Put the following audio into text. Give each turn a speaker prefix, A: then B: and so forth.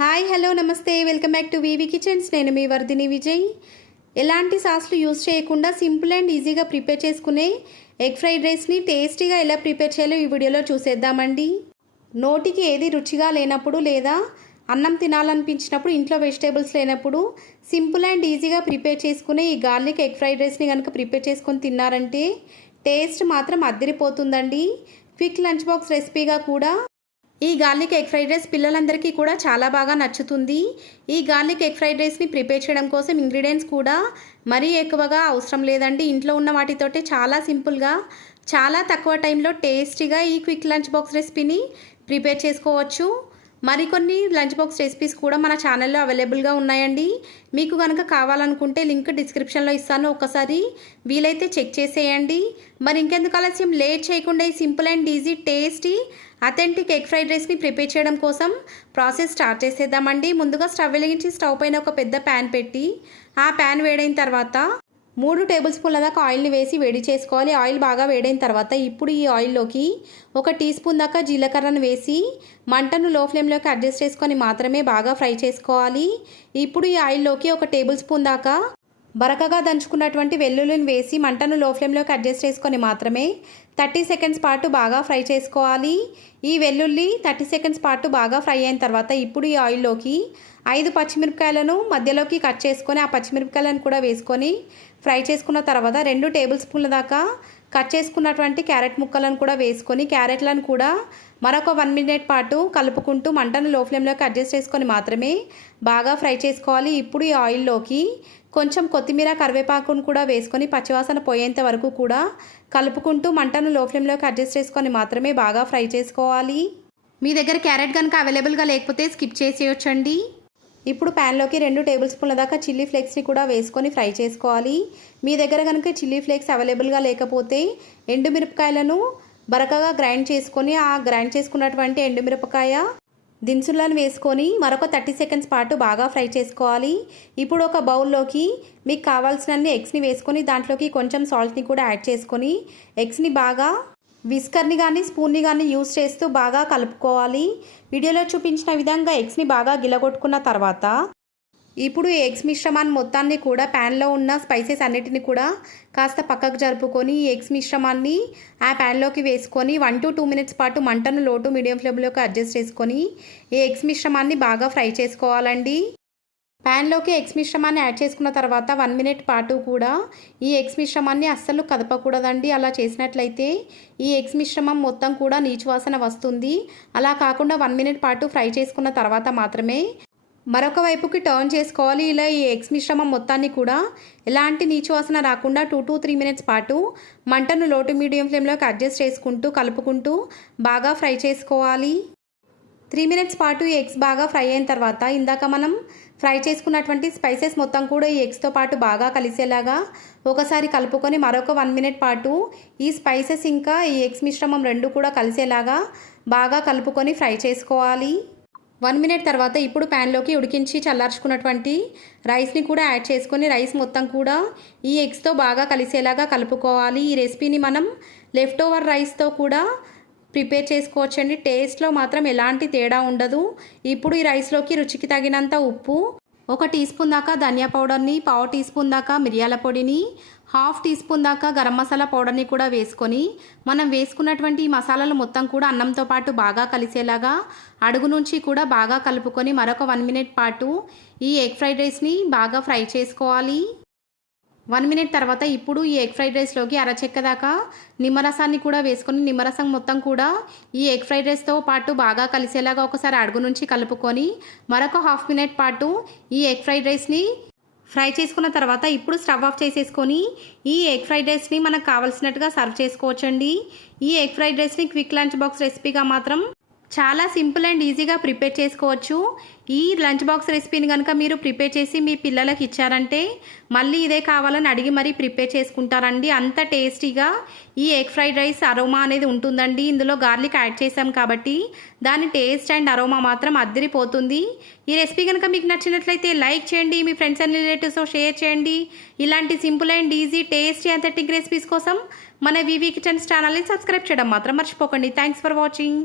A: Hi hello namaste. Welcome back to VV kitchens. నేను మీ వర్ధిని విజయ్. ఎలాంటి సాస్లు యూస్ చేయకుండా సింపుల్ అండ్ ఈజీగా ప్రిపేర్ చేసుకునే ఎగ్ ఫ్రైడ్ రైస్ని టేస్టీగా ఎలా ప్రిపేర్ చేయాలో ఈ వీడియోలో చూసేద్దామండి. నోటికి ఏది రుచిగా లేనప్పుడు లేదా అన్నం తినాలనిపించినప్పుడు ఇంట్లో వెజిటేబుల్స్ లేనప్పుడు సింపుల్ అండ్ ఈజీగా ప్రిపేర్ చేసుకునే ఈ గార్లిక్ ఎగ్ ఫ్రైడ్ రైస్ని కనుక ప్రిపేర్ చేసుకొని తిన్నారంటే టేస్ట్ మాత్రం అద్దరిపోతుందండి. క్విక్ లంచ్ బాక్స్ రెసిపీగా కూడా ఈ గార్లిక్ ఎగ్ ఫ్రైడ్ రైస్ పిల్లలందరికీ కూడా చాలా బాగా నచ్చుతుంది. ఈ గార్లిక్ ఎగ్ ఫ్రైడ్ రైస్ని ప్రిపేర్ చేయడం కోసం ఇంగ్రీడియంట్స్ కూడా మరీ ఎక్కువగా అవసరం లేదండి. ఇంట్లో ఉన్న వాటితోటే చాలా సింపుల్గా చాలా తక్కువ టైంలో టేస్టీగా ఈ క్విక్ లంచ్ బాక్స్ రెసిపీని ప్రిపేర్ చేసుకోవచ్చు. మరికొన్ని లంచ్ బాక్స్ రెసిపీస్ కూడా మన ఛానల్లో అవైలబుల్గా ఉన్నాయండి. మీకు కనుక కావాలనుకుంటే లింక్ డిస్క్రిప్షన్లో ఇస్తాను ఒకసారి వీలైతే చెక్ చేసేయండి. మరి ఇంకెందుకు ఆలస్యం? లేట్ చేయకుండా ఈ simple and easy tasty authentic egg fried రైస్ని ప్రిపేర్ చేయడం కోసం ప్రాసెస్ స్టార్ట్ చేసేద్దామండి. ముందుగా స్టవ్ వెలిగించి స్టవ్ పైన ఒక పెద్ద ప్యాన్ పెట్టి ఆ ప్యాన్ వేడైన తర్వాత మూడు టేబుల్ స్పూన్ల దాకా ఆయిల్ని వేసి వేడి చేసుకోవాలి. ఆయిల్ బాగా వేడైన తర్వాత ఇప్పుడు ఈ ఆయిల్లోకి ఒక టీ స్పూన్ దాకా జీలకర్రను వేసి మంటను లో ఫ్లేమ్లోకి అడ్జస్ట్ చేసుకొని మాత్రమే బాగా ఫ్రై చేసుకోవాలి. ఇప్పుడు ఈ ఆయిల్లోకి ఒక టేబుల్ స్పూన్ దాకా బరకగా దంచుకున్నటువంటి వెల్లుల్లిని వేసి మంటను లో ఫ్లేమ్లోకి అడ్జస్ట్ చేసుకొని మాత్రమే థర్టీ సెకండ్స్ పాటు బాగా ఫ్రై చేసుకోవాలి. ఈ వెల్లుల్లి థర్టీ సెకండ్స్ పాటు బాగా ఫ్రై అయిన తర్వాత ఇప్పుడు ఈ ఆయిల్లోకి ఐదు పచ్చిమిరపకాయలను మధ్యలోకి కట్ చేసుకొని ఆ పచ్చిమిరపకాయలను కూడా వేసుకొని ఫ్రై చేసుకున్న తర్వాత రెండు టేబుల్ స్పూన్ల దాకా కట్ చేసుకున్నటువంటి క్యారెట్ ముక్కలను కూడా వేసుకొని క్యారెట్లను కూడా మరొక వన్ మినిట్ పాటు కలుపుకుంటూ మంటను లో ఫ్లేమ్లోకి అడ్జస్ట్ చేసుకొని మాత్రమే బాగా ఫ్రై చేసుకోవాలి. ఇప్పుడు ఈ ఆయిల్లోకి కొంచెం కొత్తిమీర కరివేపాకును కూడా వేసుకొని పచ్చివాసన పోయేంత వరకు కూడా కలుపుకుంటూ మంటను లో ఫ్లేమ్లోకి అడ్జస్ట్ చేసుకొని మాత్రమే బాగా ఫ్రై చేసుకోవాలి. మీ దగ్గర క్యారెట్ కనుక అవైలబుల్గా లేకపోతే స్కిప్ చేసేయొచ్చండి. ఇప్పుడు ప్యాన్లోకి రెండు టేబుల్ స్పూన్ల దాకా చిల్లీ ఫ్లేక్స్ని కూడా వేసుకొని ఫ్రై చేసుకోవాలి. మీ దగ్గర కనుక చిల్లీ ఫ్లేక్స్ అవైలబుల్గా లేకపోతే ఎండుమిరపకాయలను బరకగా గ్రైండ్ చేసుకొని ఆ గ్రైండ్ చేసుకున్నటువంటి ఎండుమిరపకాయ దినుసులను వేసుకొని మరొక థర్టీ సెకండ్స్ పాటు బాగా ఫ్రై చేసుకోవాలి. ఇప్పుడు ఒక బౌల్లోకి మీకు కావాల్సినన్ని ఎగ్స్ని వేసుకొని దాంట్లోకి కొంచెం సాల్ట్ని కూడా యాడ్ చేసుకొని ఎగ్స్ని బాగా విస్కర్ని కానీ స్పూన్ని కానీ యూస్ చేస్తూ బాగా కలుపుకోవాలి. వీడియోలో చూపించిన విధంగా ఎగ్స్ని బాగా గిలగొట్టుకున్న తర్వాత ఇప్పుడు ఈ ఎగ్స్ మిశ్రమాన్ని మొత్తాన్ని కూడా ప్యాన్లో ఉన్న స్పైసెస్ అన్నిటిని కూడా కాస్త పక్కకు జరుపుకొని ఈ ఎగ్స్ మిశ్రమాన్ని ఆ ప్యాన్లోకి వేసుకొని వన్ టు టూ మినిట్స్ పాటు మంటను లో టు మీడియం ఫ్లేమ్లోకి అడ్జస్ట్ చేసుకొని ఈ ఎగ్స్ మిశ్రమాన్ని బాగా ఫ్రై చేసుకోవాలండి. ప్యాన్లోకి ఎగ్స్ మిశ్రమాన్ని యాడ్ చేసుకున్న తర్వాత వన్ మినిట్ పాటు కూడా ఈ ఎగ్స్ మిశ్రమాన్ని అస్సలు కదపకూడదండి. అలా చేసినట్లయితే ఈ ఎగ్స్ మిశ్రమం మొత్తం కూడా నీచు వాసన వస్తుంది. అలా కాకుండా వన్ మినిట్ పాటు ఫ్రై చేసుకున్న తర్వాత మాత్రమే మరొక వైపుకి టర్న్ చేసుకోవాలి. ఇలా ఈ ఎగ్స్ మిశ్రమం మొత్తాన్ని కూడా ఎలాంటి నీచు వాసన రాకుండా టూ టు త్రీ మినిట్స్ పాటు మంటను లోటు మీడియం ఫ్లేమ్లోకి అడ్జస్ట్ చేసుకుంటూ కలుపుకుంటూ బాగా ఫ్రై చేసుకోవాలి. త్రీ మినిట్స్ పాటు ఈ ఎగ్స్ బాగా ఫ్రై అయిన తర్వాత ఇందాక మనం ఫ్రై చేసుకున్నటువంటి స్పైసెస్ మొత్తం కూడా ఈ ఎగ్స్తో పాటు బాగా కలిసేలాగా ఒకసారి కలుపుకొని మరొక వన్ మినిట్ పాటు ఈ స్పైసెస్ ఇంకా ఈ ఎగ్స్ మిశ్రమం రెండు కూడా కలిసేలాగా బాగా కలుపుకొని ఫ్రై చేసుకోవాలి. వన్ మినిట్ తర్వాత ఇప్పుడు ప్యాన్లోకి ఉడికించి చల్లార్చుకున్నటువంటి రైస్ని కూడా యాడ్ చేసుకొని రైస్ మొత్తం కూడా ఈ ఎగ్స్తో బాగా కలిసేలాగా కలుపుకోవాలి. ఈ రెసిపీని మనం లెఫ్ట్ ఓవర్ రైస్తో కూడా ప్రిపేర్ చేసుకోవచ్చండి. టేస్ట్లో మాత్రం ఎలాంటి తేడా ఉండదు. ఇప్పుడు ఈ రైస్లోకి రుచికి తగినంత ఉప్పు ఒక టీ స్పూన్ దాకా ధనియా పౌడర్ని పావు టీ స్పూన్ దాకా మిరియాల పొడిని హాఫ్ టీ స్పూన్ దాకా గరం మసాలా పౌడర్ని కూడా వేసుకొని మనం వేసుకున్నటువంటి ఈ మసాలాలు మొత్తం కూడా అన్నంతో పాటు బాగా కలిసేలాగా అడుగు నుంచి కూడా బాగా కలుపుకొని మరొక వన్ మినిట్ పాటు ఈ ఎగ్ ఫ్రైడ్ రైస్ని బాగా ఫ్రై చేసుకోవాలి. వన్ మినిట్ తర్వాత ఇప్పుడు ఈ ఎగ్ ఫ్రైడ్ రైస్లోకి అరచెక్క దాకా నిమ్మరసాన్ని కూడా వేసుకొని నిమ్మరసం మొత్తం కూడా ఈ ఎగ్ ఫ్రైడ్ రైస్తో పాటు బాగా కలిసేలాగా ఒకసారి అడుగు నుంచి కలుపుకొని మరొక హాఫ్ మినిట్ పాటు ఈ ఎగ్ ఫ్రైడ్ రైస్ని ఫ్రై చేసుకున్న తర్వాత ఇప్పుడు స్టవ్ ఆఫ్ చేసేసుకొని ఈ ఎగ్ ఫ్రైడ్ రైస్ని మనకు కావాల్సినట్టుగా సర్వ్ చేసుకోవచ్చండి. ఈ ఎగ్ ఫ్రైడ్ రైస్ని క్విక్ లంచ్ బాక్స్ రెసిపీగా మాత్రం చాలా సింపుల్ అండ్ ఈజీగా ప్రిపేర్ చేసుకోవచ్చు. ఈ లంచ్ బాక్స్ రెసిపీని కనుక మీరు ప్రిపేర్ చేసి మీ పిల్లలకి ఇచ్చారంటే మళ్ళీ ఇదే కావాలని అడిగి మరీ ప్రిపేర్ చేసుకుంటారండి. అంత టేస్టీగా ఈ ఎగ్ ఫ్రైడ్ రైస్ అరోమా అనేది ఉంటుందండి. ఇందులో గార్లిక్ యాడ్ చేసాం కాబట్టి దాని టేస్ట్ అండ్ అరోమా మాత్రం అద్దరిపోతుంది ఈ రెసిపీ కనుక మీకు నచ్చినట్లయితే లైక్ చేయండి మీ ఫ్రెండ్స్ అండ్ రిలేటివ్స్తో షేర్ చేయండి. ఇలాంటి simple and easy tasty authentic recipes కోసం మన వివి కిచెన్స్ ఛానల్ని సబ్స్క్రైబ్ చేయడం మాత్రం మర్చిపోకండి. Thanks for watching.